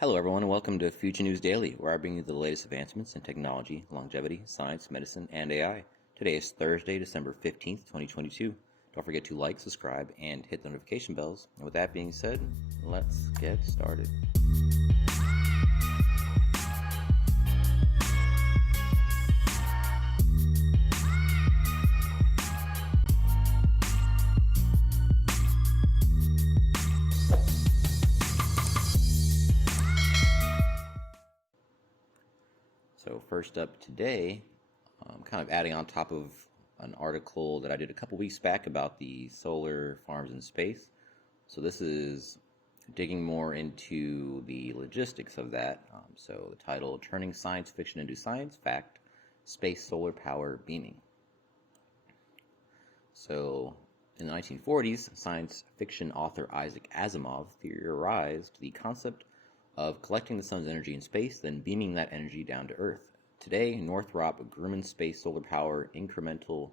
Hello, everyone, and welcome to Future News Daily, where I bring you the latest advancements in technology, longevity, science, medicine, and AI. Today is Thursday, December 15th, 2022. Don't forget to like, subscribe, and hit the notification bells. And with that being said, let's get started. So first up today, I'm kind of adding on top of an article that I did a couple weeks back about the solar farms in space. So this is digging more into the logistics of that. So the title, Turning Science Fiction into Science, Fact, Space Solar Power Beaming. So in the 1940s, science fiction author Isaac Asimov theorized the concept of collecting the sun's energy in space, then beaming that energy down to Earth. Today, Northrop Grumman Space Solar Power Incremental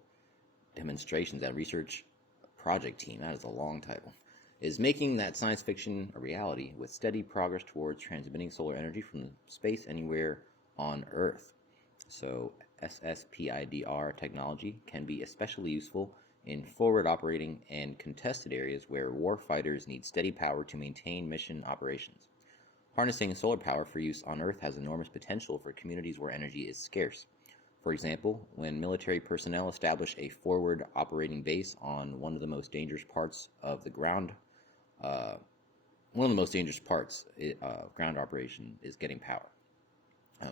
Demonstrations and Research Project Team, that is a long title, is making that science fiction a reality with steady progress towards transmitting solar energy from space anywhere on Earth. So SSPIDR technology can be especially useful in forward operating and contested areas where warfighters need steady power to maintain mission operations. Harnessing solar power for use on Earth has enormous potential for communities where energy is scarce. For example, when military personnel establish a forward operating base on one of the most dangerous parts of the ground, ground operation is getting power.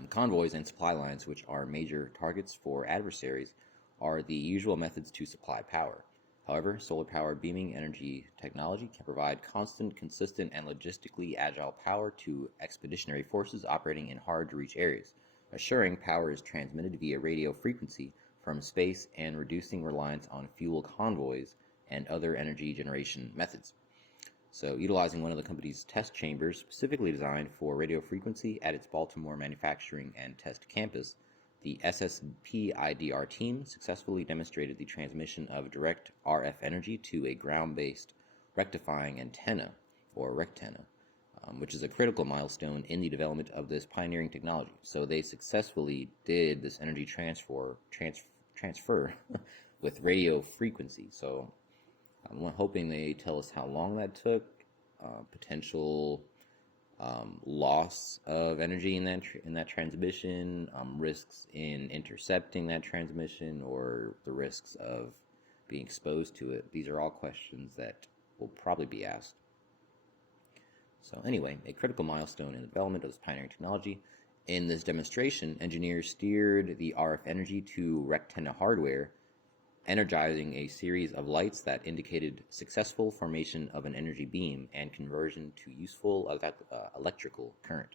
Convoys and supply lines, which are major targets for adversaries, are the usual methods to supply power. However, solar power beaming energy technology can provide constant, consistent, and logistically agile power to expeditionary forces operating in hard-to-reach areas, assuring power is transmitted via radio frequency from space and reducing reliance on fuel convoys and other energy generation methods. So, utilizing one of the company's test chambers specifically designed for radio frequency at its Baltimore manufacturing and test campus, the SSPIDR team successfully demonstrated the transmission of direct RF energy to a ground-based rectifying antenna, or rectenna, which is a critical milestone in the development of this pioneering technology. So they successfully did this energy transfer with radio frequency. So I'm hoping they tell us how long that took, potential loss of energy in that transmission, risks in intercepting that transmission, or the risks of being exposed to it. These are all questions that will probably be asked. So anyway, a critical milestone in the development of this pioneering technology. In this demonstration, engineers steered the RF energy to rectenna hardware, energizing a series of lights that indicated successful formation of an energy beam and conversion to useful electrical current.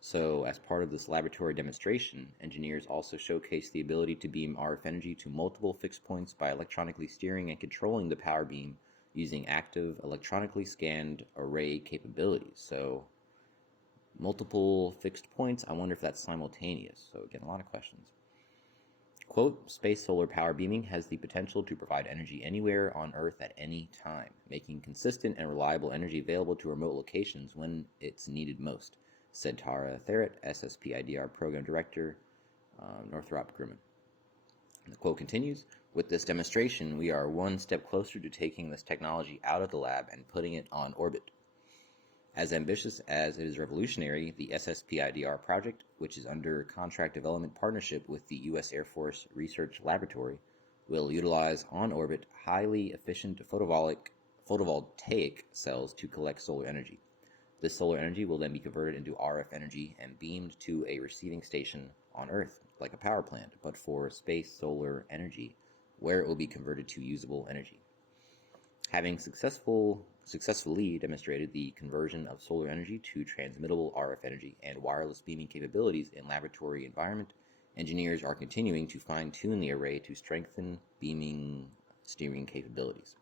So, as part of this laboratory demonstration, engineers also showcased the ability to beam RF energy to multiple fixed points by electronically steering and controlling the power beam using active electronically scanned array capabilities. So, multiple fixed points, I wonder if that's simultaneous. So, again, a lot of questions. Quote, space solar power beaming has the potential to provide energy anywhere on Earth at any time, making consistent and reliable energy available to remote locations when it's needed most, said Tara Therrett, SSPIDR Program Director, Northrop Grumman. The quote continues, with this demonstration, we are one step closer to taking this technology out of the lab and putting it on orbit. As ambitious as it is revolutionary, the SSPIDR project, which is under contract development partnership with the U.S. Air Force Research Laboratory, will utilize on-orbit, highly efficient photovoltaic cells to collect solar energy. This solar energy will then be converted into RF energy and beamed to a receiving station on Earth, like a power plant, but for space solar energy, where it will be converted to usable energy. Having successfully demonstrated the conversion of solar energy to transmittable RF energy and wireless beaming capabilities in laboratory environment, engineers are continuing to fine-tune the array to strengthen beaming steering capabilities.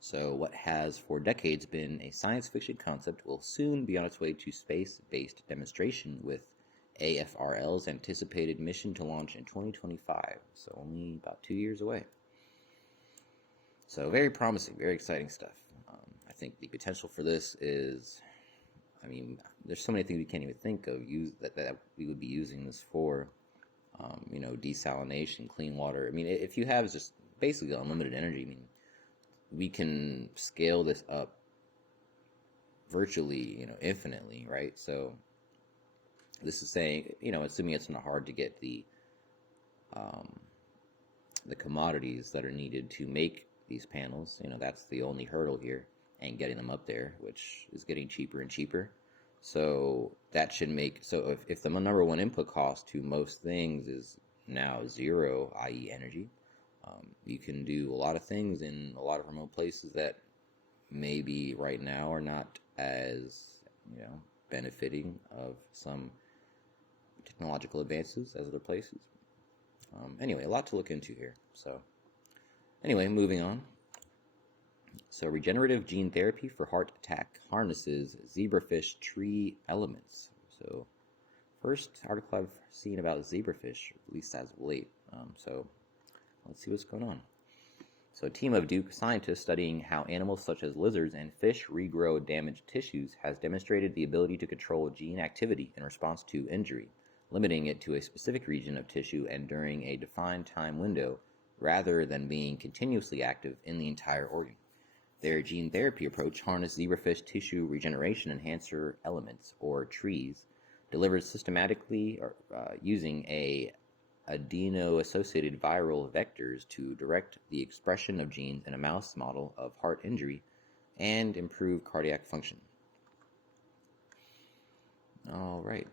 So what has for decades been a science fiction concept will soon be on its way to space-based demonstration, with AFRL's anticipated mission to launch in 2025, so only about 2 years away. So very promising, very exciting stuff. I think the potential for this is there's so many things we can't even think of that we would be using this for. Desalination, clean water. I mean, if you have just basically unlimited energy, I mean, we can scale this up virtually, infinitely, right? So this is saying, assuming it's not hard to get um, the commodities that are needed to make these panels, that's the only hurdle here, and getting them up there, which is getting cheaper and cheaper. So that should make, so if the number one input cost to most things is now zero, i.e. energy, you can do a lot of things in a lot of remote places that maybe right now are not as, benefiting of some technological advances as other places. Anyway, a lot to look into here. So anyway, moving on. So regenerative gene therapy for heart attack harnesses zebrafish tree elements. So first article I've seen about zebrafish, at least as of late. So let's see what's going on. So a team of Duke scientists studying how animals such as lizards and fish regrow damaged tissues has demonstrated the ability to control gene activity in response to injury, limiting it to a specific region of tissue and during a defined time window, rather than being continuously active in the entire organ. Their gene therapy approach harnessed zebrafish tissue regeneration enhancer elements, or trees, delivered systematically using adeno-associated viral vectors to direct the expression of genes in a mouse model of heart injury and improve cardiac function. All right.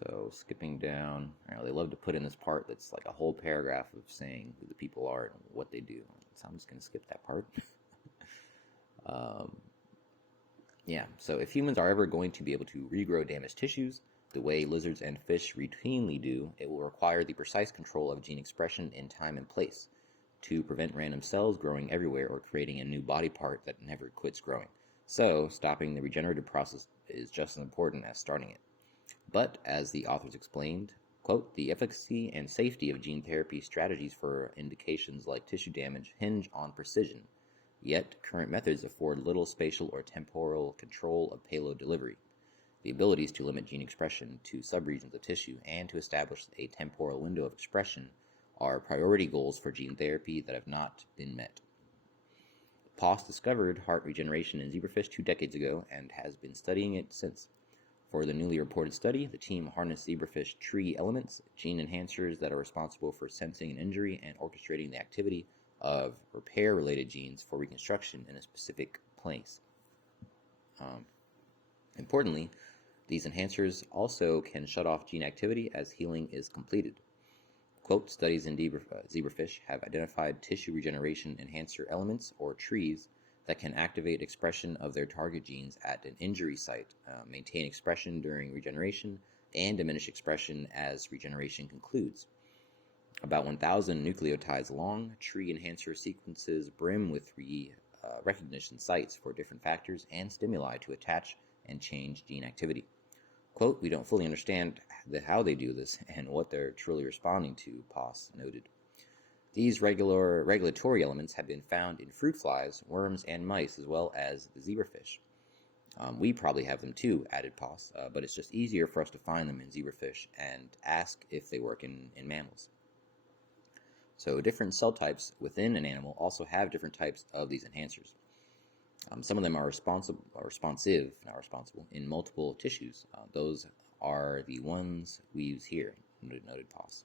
So skipping down, they love to put in this part that's like a whole paragraph of saying who the people are and what they do. So I'm just going to skip that part. So if humans are ever going to be able to regrow damaged tissues the way lizards and fish routinely do, it will require the precise control of gene expression in time and place to prevent random cells growing everywhere or creating a new body part that never quits growing. So stopping the regenerative process is just as important as starting it. But, as the authors explained, quote, the efficacy and safety of gene therapy strategies for indications like tissue damage hinge on precision. Yet, current methods afford little spatial or temporal control of payload delivery. The abilities to limit gene expression to subregions of tissue and to establish a temporal window of expression are priority goals for gene therapy that have not been met. Poss discovered heart regeneration in zebrafish 2 decades ago and has been studying it since. For the newly reported study, the team harnessed zebrafish tree elements, gene enhancers that are responsible for sensing an injury and orchestrating the activity of repair-related genes for reconstruction in a specific place. Importantly, these enhancers also can shut off gene activity as healing is completed. Quote, studies in zebrafish have identified tissue regeneration enhancer elements, or trees, that can activate expression of their target genes at an injury site, maintain expression during regeneration, and diminish expression as regeneration concludes. About 1,000 nucleotides long, tree enhancer sequences brim with recognition sites for different factors and stimuli to attach and change gene activity. Quote, we don't fully understand how they do this and what they're truly responding to, Poss noted. These regulatory elements have been found in fruit flies, worms, and mice, as well as the zebrafish. We probably have them too, added Poss, but it's just easier for us to find them in zebrafish and ask if they work in mammals. So different cell types within an animal also have different types of these enhancers. Some of them are responsive, in multiple tissues. Those are the ones we use here, noted Poss.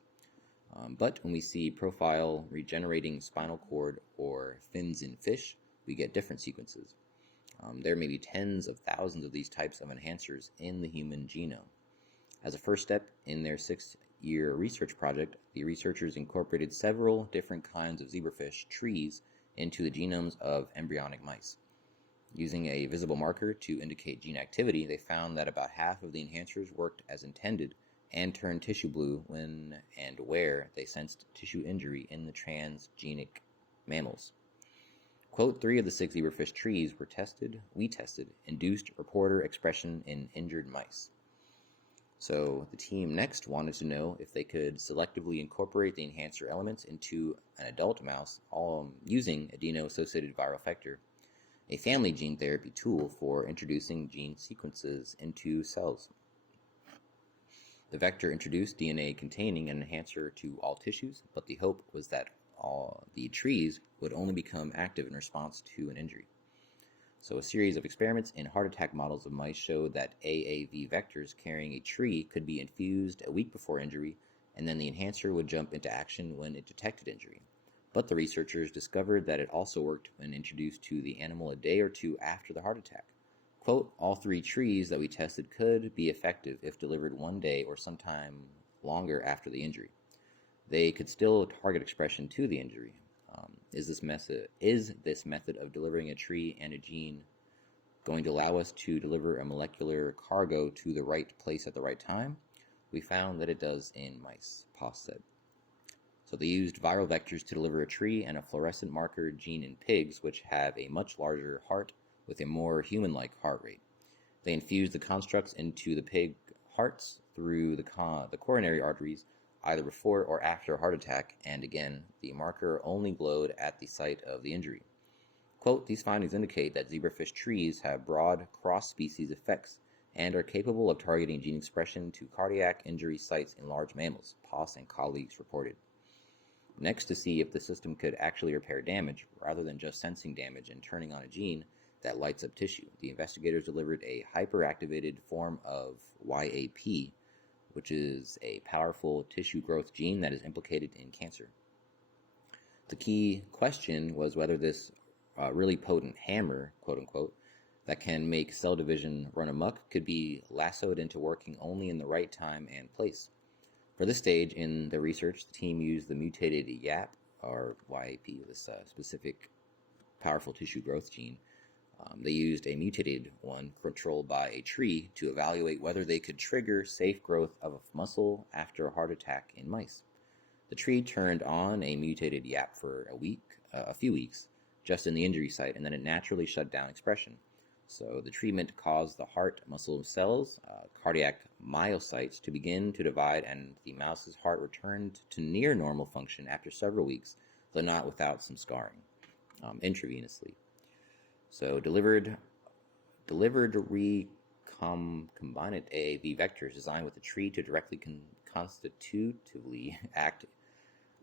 But when we see profile regenerating spinal cord or fins in fish, we get different sequences. There may be tens of thousands of these types of enhancers in the human genome. As a first step in their 6-year research project, the researchers incorporated several different kinds of zebrafish trees into the genomes of embryonic mice. Using a visible marker to indicate gene activity, they found that about half of the enhancers worked as intended and turned tissue blue when and where they sensed tissue injury in the transgenic mammals. Quote, 3 of the 6 zebrafish trees we tested, induced reporter expression in injured mice. So the team next wanted to know if they could selectively incorporate the enhancer elements into an adult mouse, all using adeno-associated viral vector. a family gene therapy tool for introducing gene sequences into cells. The vector introduced DNA containing an enhancer to all tissues, but the hope was that all the trees would only become active in response to an injury. So a series of experiments in heart attack models of mice showed that AAV vectors carrying a tree could be infused a week before injury, and then the enhancer would jump into action when it detected injury. But the researchers discovered that it also worked when introduced to the animal a day or two after the heart attack. Quote, all 3 trees that we tested could be effective if delivered one day or sometime longer after the injury. They could still target expression to the injury. Is this method of delivering a tree and a gene going to allow us to deliver a molecular cargo to the right place at the right time? We found that it does in mice, Poss said. So they used viral vectors to deliver a tree and a fluorescent marker gene in pigs, which have a much larger heart with a more human-like heart rate. They infused the constructs into the pig hearts through the coronary arteries either before or after a heart attack, and again, the marker only glowed at the site of the injury. Quote, these findings indicate that zebrafish trees have broad cross-species effects and are capable of targeting gene expression to cardiac injury sites in large mammals, Poss and colleagues reported. Next, to see if the system could actually repair damage rather than just sensing damage and turning on a gene that lights up tissue, the investigators delivered a hyperactivated form of YAP, which is a powerful tissue growth gene that is implicated in cancer. The key question was whether this really potent hammer, quote unquote, that can make cell division run amok could be lassoed into working only in the right time and place. For this stage in the research, the team used the mutated YAP, or YAP, this specific powerful tissue growth gene. They used a mutated one controlled by a tree to evaluate whether they could trigger safe growth of muscle after a heart attack in mice. The tree turned on a mutated YAP for a few weeks, just in the injury site, and then it naturally shut down expression. So the treatment caused the heart muscle cells, cardiac myocytes, to begin to divide, and the mouse's heart returned to near normal function after several weeks, though not without some scarring, intravenously. So delivered recombinant AAV vectors designed with the tree to directly constitutively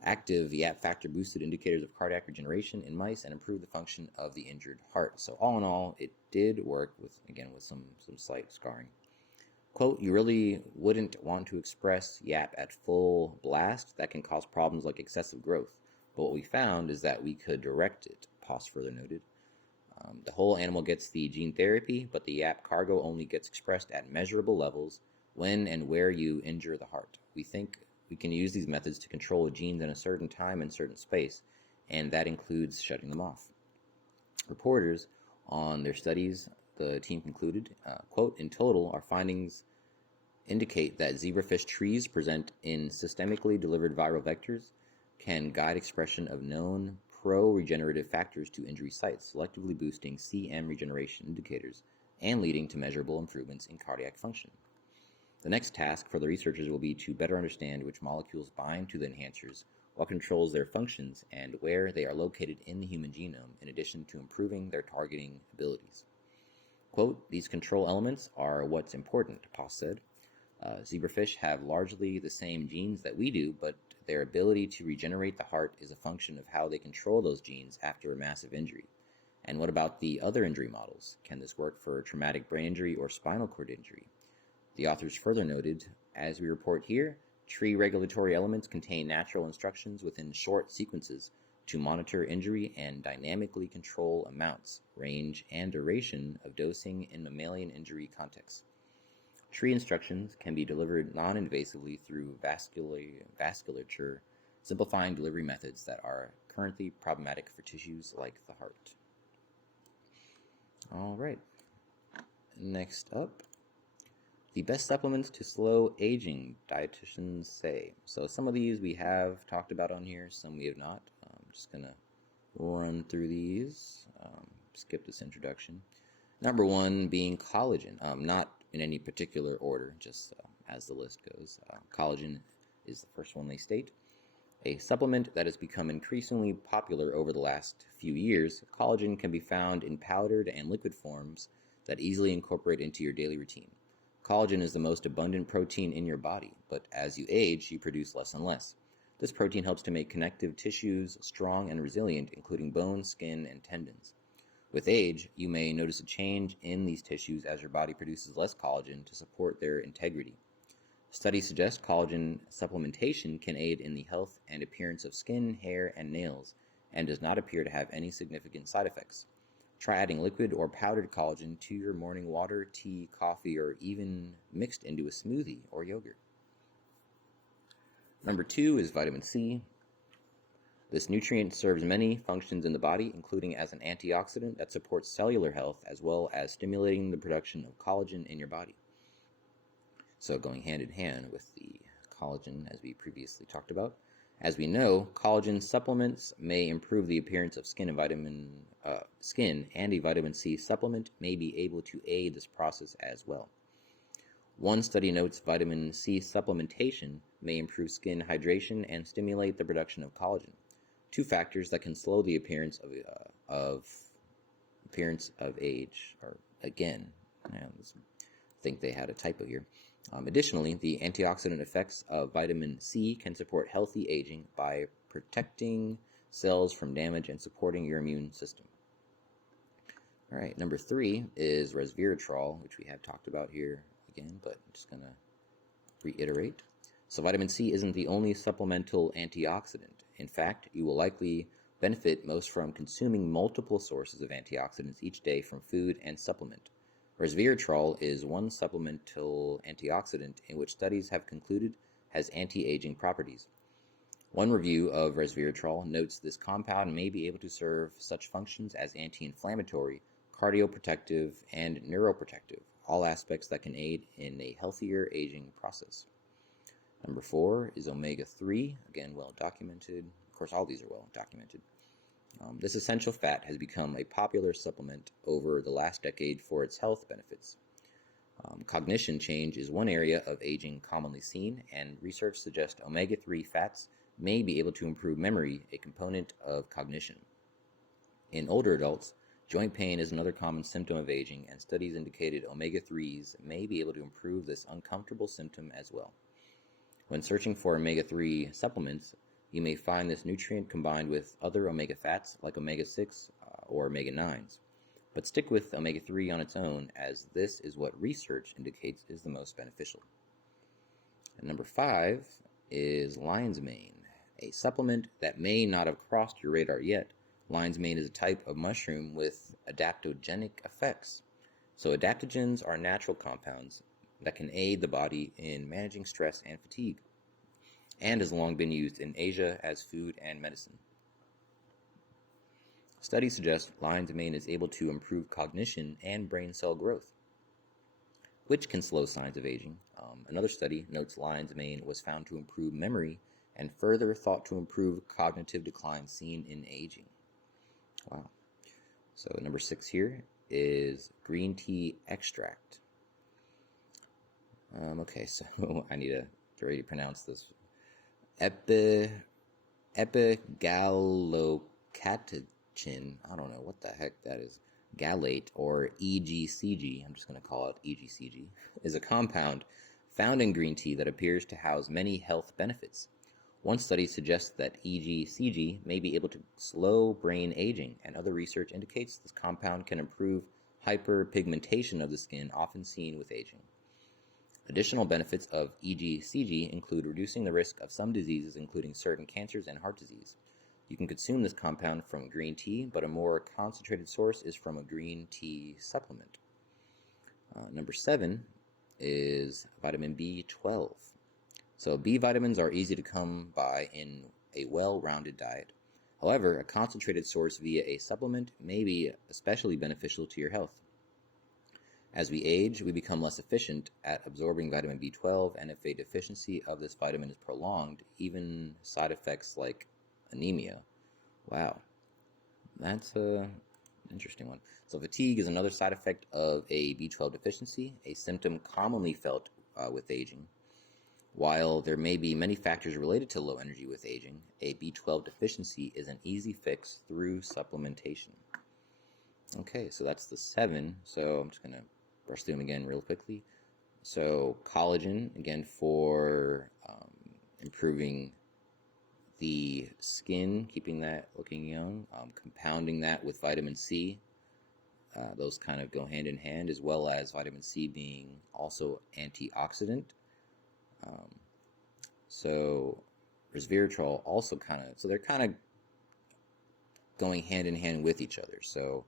active YAP factor boosted indicators of cardiac regeneration in mice and improved the function of the injured heart. So all in all, it did work with some slight scarring. Quote, you really wouldn't want to express YAP at full blast. That can cause problems like excessive growth. But what we found is that we could direct it, Poss further noted. The whole animal gets the gene therapy, but the YAP cargo only gets expressed at measurable levels when and where you injure the heart. We think we can use these methods to control genes in a certain time and certain space, and that includes shutting them off. Reporters on their studies, the team concluded, quote, in total, our findings indicate that zebrafish trees present in systemically delivered viral vectors can guide expression of known pro-regenerative factors to injury sites, selectively boosting CM regeneration indicators and leading to measurable improvements in cardiac function. The next task for the researchers will be to better understand which molecules bind to the enhancers, what controls their functions, and where they are located in the human genome, in addition to improving their targeting abilities. Quote, these control elements are what's important, Poss said. Zebrafish have largely the same genes that we do, but their ability to regenerate the heart is a function of how they control those genes after a massive injury. And what about the other injury models? Can this work for traumatic brain injury or spinal cord injury? The authors further noted, as we report here, tree regulatory elements contain natural instructions within short sequences to monitor injury and dynamically control amounts, range, and duration of dosing in mammalian injury contexts. Tree instructions can be delivered non-invasively through vasculature, simplifying delivery methods that are currently problematic for tissues like the heart. All right. Next up, the best supplements to slow aging, dietitians say. So some of these we have talked about on here, some we have not. I'm just going to run through these, skip this introduction. Number one being collagen, not in any particular order, just as the list goes. Collagen is the first one they state. A supplement that has become increasingly popular over the last few years, collagen can be found in powdered and liquid forms that easily incorporate into your daily routine. Collagen is the most abundant protein in your body, but as you age, you produce less and less. This protein helps to make connective tissues strong and resilient, including bones, skin, and tendons. With age, you may notice a change in these tissues as your body produces less collagen to support their integrity. Studies suggest collagen supplementation can aid in the health and appearance of skin, hair, and nails, and does not appear to have any significant side effects. Try adding liquid or powdered collagen to your morning water, tea, coffee, or even mixed into a smoothie or yogurt. Number 2 is vitamin C. This nutrient serves many functions in the body, including as an antioxidant that supports cellular health as well as stimulating the production of collagen in your body. So going hand in hand with the collagen, as we previously talked about. As we know, collagen supplements may improve the appearance of skin, and a vitamin C supplement may be able to aid this process as well. One study notes vitamin C supplementation may improve skin hydration and stimulate the production of collagen, two factors that can slow the appearance of age. Or again, I think they had a typo here. Additionally, the antioxidant effects of vitamin C can support healthy aging by protecting cells from damage and supporting your immune system. All right, number 3 is resveratrol, which we have talked about here again, but I'm just going to reiterate. So vitamin C isn't the only supplemental antioxidant. In fact, you will likely benefit most from consuming multiple sources of antioxidants each day from food and supplement. Resveratrol is one supplemental antioxidant in which studies have concluded has anti-aging properties. One review of resveratrol notes this compound may be able to serve such functions as anti-inflammatory, cardioprotective, and neuroprotective, all aspects that can aid in a healthier aging process. Number 4 is omega-3, again well documented. Of course, all these are well documented. This essential fat has become a popular supplement over the last decade for its health benefits. Cognition change is one area of aging commonly seen, and research suggests omega-3 fats may be able to improve memory, a component of cognition. In older adults, joint pain is another common symptom of aging, and studies indicated omega-3s may be able to improve this uncomfortable symptom as well. When searching for omega-3 supplements, you may find this nutrient combined with other omega fats like omega-6 or omega-9s, but stick with omega-3 on its own, as this is what research indicates is the most beneficial. And number 5 is lion's mane, a supplement that may not have crossed your radar yet. Lion's mane is a type of mushroom with adaptogenic effects. So adaptogens are natural compounds that can aid the body in managing stress and fatigue, and has long been used in Asia as food and medicine. Studies suggest lion's mane is able to improve cognition and brain cell growth, which can slow signs of aging. Another study notes lion's mane was found to improve memory and further thought to improve cognitive decline seen in aging. Wow. So number 6 here is green tea extract. Okay, so I need to really pronounce this. Epigallocatechin, I don't know what the heck that is, gallate, or EGCG, I'm just going to call it EGCG, is a compound found in green tea that appears to house many health benefits. One study suggests that EGCG may be able to slow brain aging, and other research indicates this compound can improve hyperpigmentation of the skin often seen with aging. Additional benefits of EGCG include reducing the risk of some diseases, including certain cancers and heart disease. You can consume this compound from green tea, but a more concentrated source is from a green tea supplement. Number 7 is vitamin B12. So B vitamins are easy to come by in a well-rounded diet. However, a concentrated source via a supplement may be especially beneficial to your health. As we age, we become less efficient at absorbing vitamin B12, and if a deficiency of this vitamin is prolonged, even side effects like anemia. Wow, that's an interesting one. So fatigue is another side effect of a B12 deficiency, a symptom commonly felt with aging. While there may be many factors related to low energy with aging, a B12 deficiency is an easy fix through supplementation. Okay, so that's the 7. So I'm just going to brush through them again real quickly. So collagen, again, for improving the skin, keeping that looking young, compounding that with vitamin C. Those kind of go hand in hand, as well as vitamin C being also antioxidant. So resveratrol also so they're kind of going hand in hand with each other. So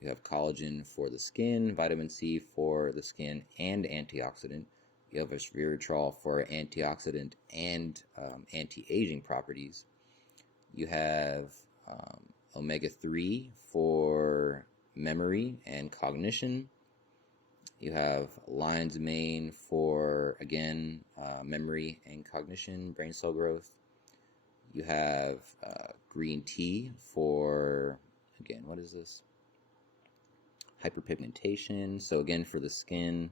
you have collagen for the skin, vitamin C for the skin and antioxidant. You have resveratrol for antioxidant and anti-aging properties. You have omega-3 for memory and cognition. You have lion's mane for, again, memory and cognition, brain cell growth. You have green tea for, again, what is this? Hyperpigmentation. So again, for the skin.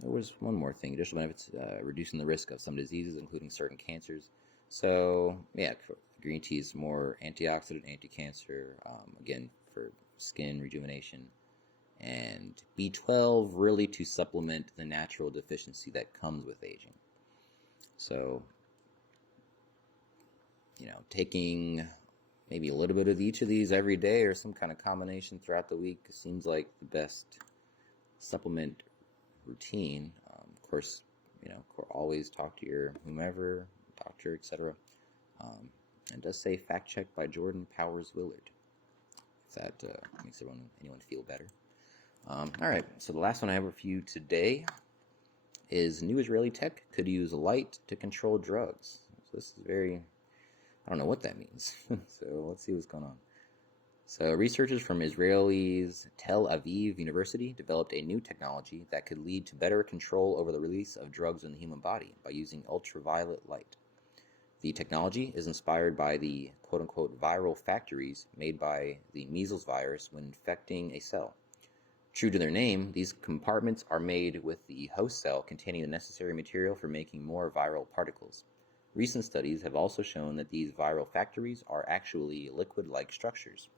There was one more thing. Additional benefits, reducing the risk of some diseases, including certain cancers. So yeah, green tea is more antioxidant, anti-cancer. Again, for skin rejuvenation. And B12 really to supplement the natural deficiency that comes with aging. So, taking maybe a little bit of each of these every day or some kind of combination throughout the week seems like the best supplement routine. Of course, always talk to your whomever, doctor, etc. And does say fact check by Jordan Powers Willard, if that makes anyone feel better. All right, so the last one I have for you today is new Israeli tech could use light to control drugs. So this is I don't know what that means. So let's see what's going on. So researchers from Israel's Tel Aviv University developed a new technology that could lead to better control over the release of drugs in the human body by using ultraviolet light. The technology is inspired by the quote-unquote viral factories made by the measles virus when infecting a cell. True to their name, these compartments are made with the host cell containing the necessary material for making more viral particles. Recent studies have also shown that these viral factories are actually liquid-like structures.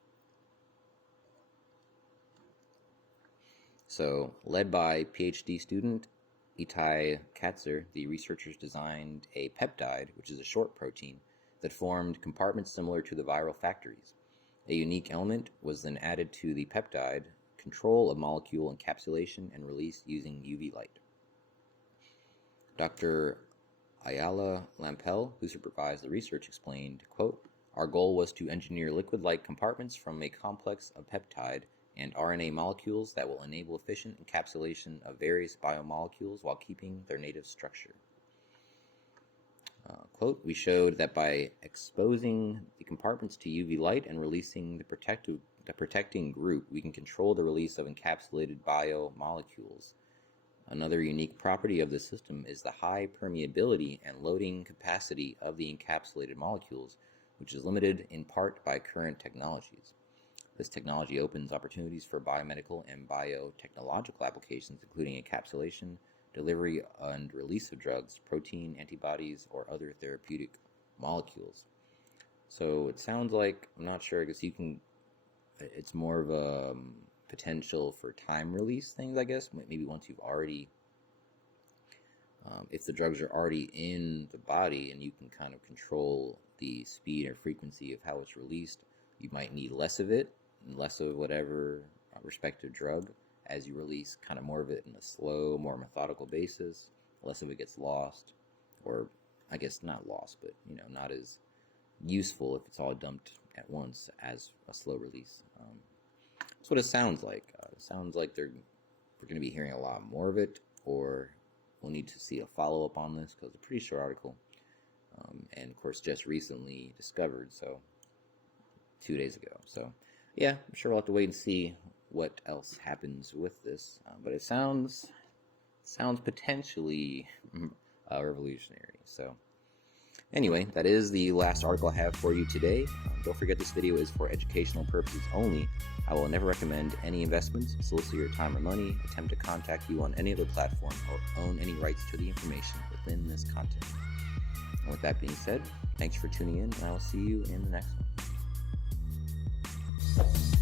So, led by PhD student Itai Katzer, the researchers designed a peptide, which is a short protein, that formed compartments similar to the viral factories. A unique element was then added to the peptide, control of molecule encapsulation and release using UV light. Dr. Ayala Lampel, who supervised the research, explained, quote, "Our goal was to engineer liquid-like compartments from a complex of peptide and RNA molecules that will enable efficient encapsulation of various biomolecules while keeping their native structure." Quote, "We showed that by exposing the compartments to UV light and releasing the protecting group, we can control the release of encapsulated biomolecules. Another unique property of this system is the high permeability and loading capacity of the encapsulated molecules, which is limited in part by current technologies. This technology opens opportunities for biomedical and biotechnological applications, including encapsulation, delivery and release of drugs, protein, antibodies, or other therapeutic molecules." So it sounds like, I'm not sure, I guess it's more of a potential for time release things, I guess. Maybe once you've already, if the drugs are already in the body and you can kind of control the speed or frequency of how it's released, you might need less of it, and less of whatever respective drug, as you release kind of more of it in a slow, more methodical basis. Less of it gets lost, or I guess not lost, but not as useful if it's all dumped at once as a slow release. That's what it sounds like. It sounds like we're going to be hearing a lot more of it, or we'll need to see a follow-up on this, because it's a pretty short article, and of course just recently discovered, so 2 days ago. So yeah, I'm sure we'll have to wait and see what else happens with this, but it sounds potentially revolutionary. So Anyway, that is the last article I have for you today. Don't forget this video is for educational purposes only. I will never recommend any investments, solicit your time or money, attempt to contact you on any other platform, or own any rights to the information within this content. And with that being said, thanks for tuning in, and I will see you in the next one.